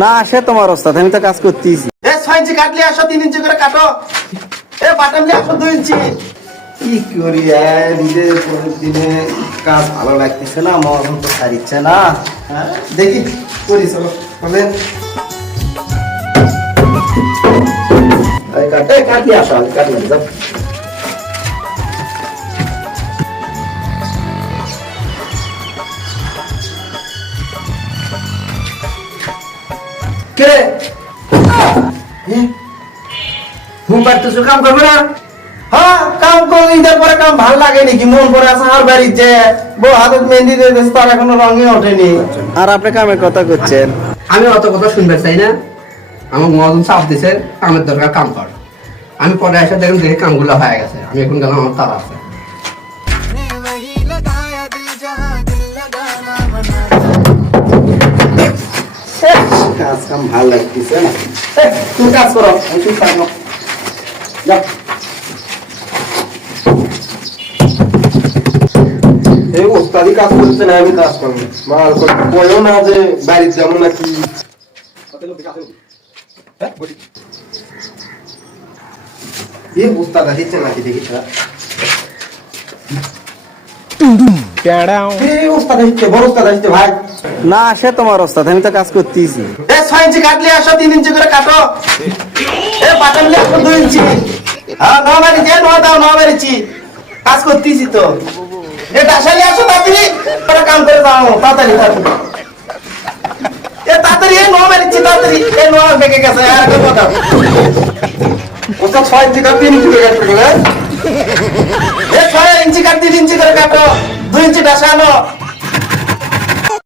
না আসে তোমার ওস্তাদ, আমি তো কাজ করতেছি। 6 ইঞ্চি কাটলে আসো, 3 ইঞ্চি করে কাটো। বাটামলে আসো 2 ইঞ্চি। কি করি নিজের দিনে কাজ ভালো লাগতেছে না, মন তো ছাড়িচ্ছে না। দেখি করি, চলো কাটলে আসো, কাটলে যাও। কে ঘুম পাড়তেছো, কাম করবে না? হ্যাঁ কাম করলে ঈদের পরে কাম ভাল লাগে নাকি? মন করে আছে আর বাড়ির যে বউ হাতত মেহেন্দি দিয়ে দিয়েছে, তার এখনো রঙে ওঠেনি। আর আপনি কামের কথা করছেন? আমি অত কথা শুনতে চাই না। আমার মহাজন চাপ দিছে, কামের দরকার, কাম কর। আমি পরে এসে দেখুন দেখি কামগুলো হয়ে গেছে, আমি এখন গেলাম, আমার তারা আছে। কাজ কাম ভাল লাগতেছে না। তুমি কাজ করো, তুমি থাকো, যাও। এই ওস্তাদি কাজ করছে না, আমি কাজ করবো। মাল বয়ও না যে বাড়ির যাবো নাকি। ওস্তাদ আসছে নাকি দেখি। ওস্তাদ আসছে, বড় ওস্তাদ আসছে ভাই। না আসে তোমার ওস্তাদ, আমি তো কাজ করতেছি। 6 ইঞ্চি কাটলে আসো, 3 ইঞ্চি করে কাটো। বাটামলে আসো 2 ইঞ্চি। হ্যাঁ 9 বাড়িছি, 9 দাও, 9 বাড়িছি। কাজ করতেছি তো। ডাসালি আসো তাড়াতাড়ি, তোরা কাম করে যাও তাড়াতাড়ি তাড়াতাড়ি। তাড়াতাড়ি 9 বাড়িছি, তাড়াতাড়ি 9 বেঁকে গেছে। আর একটা কথা, ওস্তাদ 6 ইঞ্চি কাট, 3 ইঞ্চি করে কাটবে। 6 ইঞ্চি কাট, 3 ইঞ্চি করে কাটো। 2 ইঞ্চি ডাসা আনো।